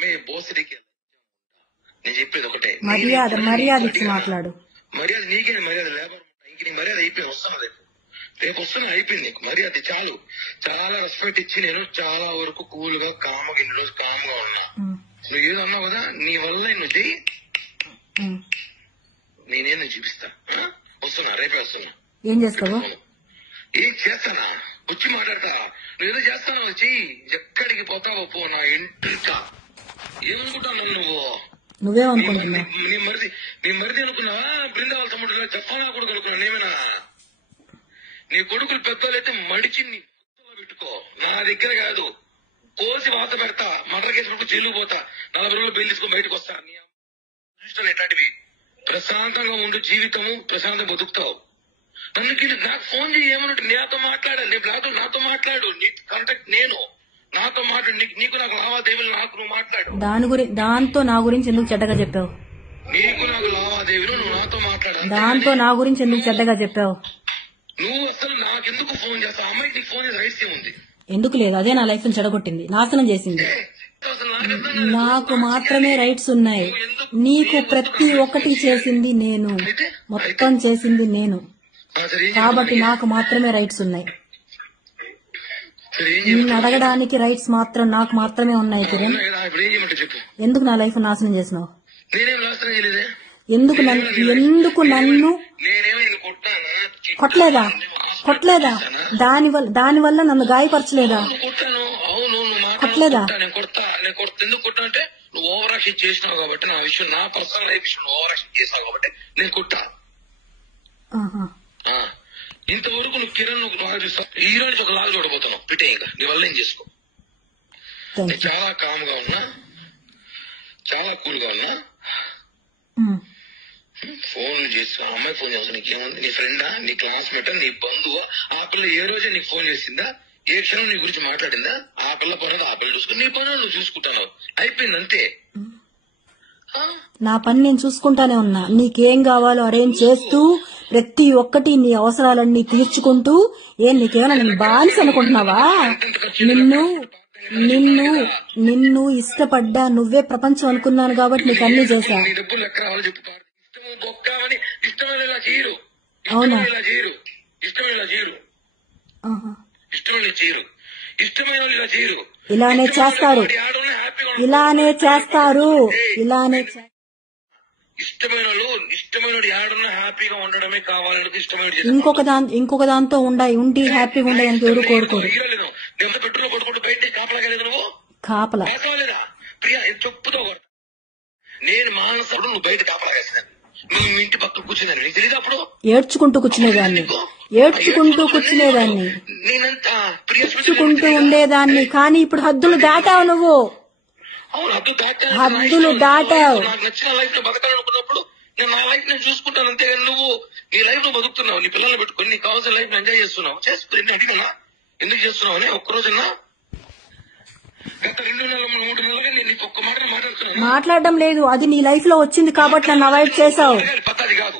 మే బోసడికి నేను చెప్పేది ఒకటే, మర్యాద ఇచ్చి మాట్లాడు. మర్యాద నీకే మర్యాద లేబర్ ఇంక నీ మర్యాద అయిపోయింది. వస్తాను రేపు వస్తున్నా, అయిపోయింది నీకు మర్యాద చాలు. చాలా రెస్పెక్ట్ ఇచ్చి నేను చాలా వరకు కూల్ గా కామ్గా ఇన్ని రోజు కామ్గా ఉన్నా. నువ్వు ఏదో అన్నావు కదా, నీ వల్ల నువ్వు చెయ్యి, నేనేం చూపిస్తా. వస్తున్నా, రేపే వస్తున్నా. ఏం చేస్తావు? ఏం చేస్తానా, వచ్చి మాట్లాడతా. నువ్వు ఏదో చేస్తావు చెయ్యి, ఎక్కడికి పోతావో పో. నా ఇంటికా ఏమనుకుంటావు నువ్వు? నువ్వేమనుకుంటున్నావు? నీ మరిది అనుకున్నావా? బృందావన తమ్ముడు చెప్పాలా కొడుకు అనుకున్నావు? నేమేనా? నీ కొడుకులు పెద్దోళ్ళైతే మడిచి నీ పెట్టుకో, నా దగ్గర కాదు. కోసి వాత పెడతా, మటర్ కేసు పట్టు జైలుకు పోతా, 40 రోజులు బెయిల్ తీసుకొని బయటకు వస్తా. నీ చూస్తాను ఎట్లాంటివి. ప్రశాంతంగా ఉండు, జీవితము ప్రశాంతంగా బతుకుతావు. నాకు ఫోన్ చేయి, ఏమన్నట్టు నాతో మాట్లాడాలి. రేపు నాతో మాట్లాడు, నీ కాంటాక్ట్ నేను, నాతో మాట్లాడు. నీకు నాకు లావాదేవీలు, నాకు నువ్వు మాట్లాడు. దాంతో నా గురించి ఎందుకు చెడ్డగా చెప్పావు? నీకు నాకు లావాదేవీలు, నువ్వు నాతో మాట్లాడు. దాంతో నా గురించి ఎందుకు చెడ్డగా చెప్పావు? నువ్వు అసలు నాకెందుకు ఫోన్ చేస్తావు? అమ్మాయికి నీకు ఫోన్ చేసే రైట్స్ ఏముంది? ఎందుకు లేదు? అదే నా లైఫ్ ని చెడగొట్టింది, నాశనం చేసింది. నాకు మాత్రమే రైట్స్ ఉన్నాయి, నీకు ప్రతి ఒక్కటి చేసింది నేను, మొత్తం చేసింది నేను, కాబట్టి నాకు మాత్రమే రైట్స్ ఉన్నాయి. నిన్ను అడగడానికి రైట్స్ మాత్రం నాకు మాత్రమే ఉన్నాయి. కిరణ్, ఎందుకు నా లైఫ్ నాశనం చేసినావు? ఎందుకు నన్ను కొట్టలేదా? దానివల్ల నన్ను గాయపరచలేదా? కొట్టలేదా? ఎందుకు కొట్టానంటే నువ్వు ఓవర్ యాక్షన్ చేసినావు కాబట్టి, నా విషయం, నా పర్సనల్ లైఫ్ విషయం ఓవర్ యాక్షన్ చేసావు కాబట్టి నేను కొట్టా. ఇంతవరకు నువ్వు కిరణ్ ఈ రోజు ఒక లాగా చూడబోతున్నావు. పిటే ఇంకా నీ వల్ల ఏం చేసుకో. నేను చాలా కామ్ గా ఉన్నా, చాలా కూల్ గా ఉన్నా. ఫోన్ చేసి అమ్మాయి ఫోన్ చేస్తా, నీకేముంది? నీ ఫ్రెండా, నీ క్లాస్మేటా, నీ బంధువా? ఆ పిల్ల ఏ రోజే నీకు ఫోన్ చేసిందా? ఏ క్షణం నీ గురించి మాట్లాడిందా? ఆ పిల్ల పనులు ఆ పిల్ల చూసుకుని నీ పనులు నువ్వు చూసుకుంటాను, అయిపోయింది అంతే. నా పని నేను చూసుకుంటానే ఉన్నా. నీకేం కావాలో అరేంజ్ చేస్తూ, ప్రతి ఒక్కటి నీ అవసరాలన్నీ తీర్చుకుంటూ. నీకేమైనా నేను బానిస అనుకుంటున్నావా? నిన్ను ఇష్టపడ్డా, నువ్వే ప్రపంచం అనుకున్నాను కాబట్టి నీకు అన్ని చేశా. అవునా? ఇలానే చేస్తారు. ఇంకొక దాంతో ఉండి హ్యాపీగా ఉండడానికి ఎవరు కోరుకోరు. కాపలా నేను మానసుడు, నువ్వు బయట కాపలా వేసినాను. నువ్వు ఇంటి పక్కన కూర్చున్నాను, నీకు తెలియదు? అప్పుడు ఏడ్చుకుంటూ కూర్చునేదాన్ని, ఉండేదాన్ని. కానీ ఇప్పుడు హద్దులు దాటావు నువ్వు. హద్దులు దాటావు. నాకు నచ్చిన లైఫ్ లో బతకాలనుకున్నప్పుడు నేను నా లైఫ్ నేను చూసుకుంటాను, అంతేగాని నువ్వు నీ లైఫ్ లో బతుకుతున్నావు, నీ పిల్లల్ని పెట్టుకుని నీకు కావాల్సిన లైఫ్ ఎంజాయ్ చేస్తున్నావు. చేసుకుని అడిగినా ఎందుకు చేస్తున్నావు అని ఒక్కరోజున్నా గత 2 నెలలు 3 నెలలుగా నేను నీకు ఒక్క మాట మాట్లాడుతున్నాను. మాట్లాడడం లేదు, అది నీ లైఫ్ లో వచ్చింది కాబట్టి నన్ను అవాయిడ్ చేసావు. పద్ధతి కాదు.